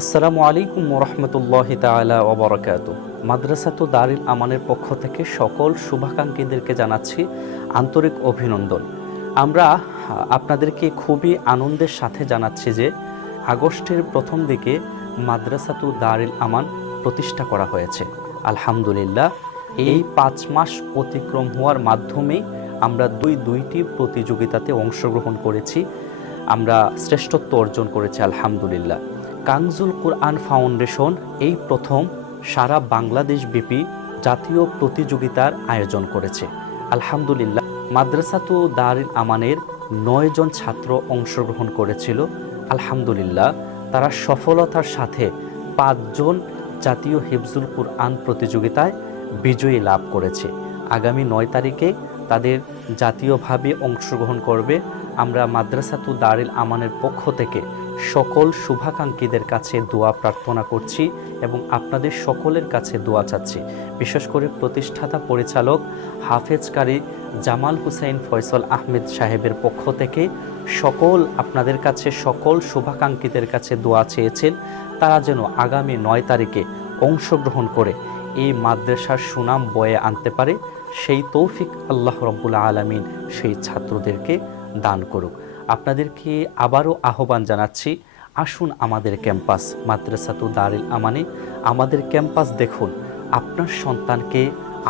আসসালামু আলাইকুম রহমতুল্লাহ তালা ওবরাকাত মাদ্রাসাতু দারিল আমানের পক্ষ থেকে সকল শুভাকাঙ্ক্ষীদেরকে জানাচ্ছি আন্তরিক অভিনন্দন। আমরা আপনাদেরকে খুবই আনন্দের সাথে জানাচ্ছি যে আগস্টের প্রথম দিকে মাদ্রাসাতু দারিল আমান প্রতিষ্ঠা করা হয়েছে। আলহামদুলিল্লাহ এই পাঁচ মাস অতিক্রম হওয়ার মাধ্যমেই আমরা দুই দুইটি প্রতিযোগিতাতে অংশগ্রহণ করেছি। আমরা শ্রেষ্ঠত্ব অর্জন করেছি আলহামদুলিল্লাহ। কাংজুল কুরআন ফাউন্ডেশন এই প্রথম সারা বাংলাদেশ ব্যাপী জাতীয় প্রতিযোগিতার আয়োজন করেছে। আলহামদুলিল্লাহ মাদ্রাসাতু দারিল আমানের নয় জন ছাত্র অংশগ্রহণ করেছিল। আলহামদুলিল্লাহ, তারা সফলতার সাথে পাঁচজন জাতীয় হিফজুল কুরআন প্রতিযোগিতায় বিজয়ী লাভ করেছে। আগামী নয় তারিখে তাদের জাতীয়ভাবে অংশগ্রহণ করবে, আমরা মাদ্রাসাতু দারিল আমানের পক্ষ থেকে সকল শুভাকাঙ্ক্ষীদের কাছে দোয়া প্রার্থনা করছি এবং আপনাদের সকলের কাছে দোয়া চাচ্ছি। বিশেষ করে প্রতিষ্ঠাতা পরিচালক হাফেজকারী জামাল হুসাইন ফয়সল আহমেদ সাহেবের পক্ষ থেকে সকল আপনাদের কাছে সকল শুভাকাঙ্ক্ষীদের কাছে দোয়া চেয়েছেন, তারা যেন আগামী নয় তারিখে অংশগ্রহণ করে এই মাদ্রাসার সুনাম বয়ে আনতে পারে। সেই তৌফিক আল্লাহ রব্বুল আলমিন সেই ছাত্রদেরকে দান করুক। আপনাদেরকে আবারও আহ্বান জানাচ্ছি, আসুন আমাদের ক্যাম্পাস মাদ্রাসাতু দারিল আমানে, আমাদের ক্যাম্পাস দেখুন। আপনার সন্তানকে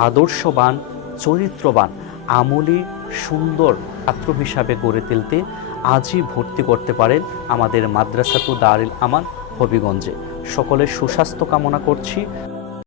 আদর্শবান, চরিত্রবান, আমলি, সুন্দর ছাত্র হিসাবে গড়ে তুলতে আজই ভর্তি করতে পারেন আমাদের মাদ্রাসাতু দারিল আমান হবিগঞ্জে। সকলের সুস্বাস্থ্য কামনা করছি।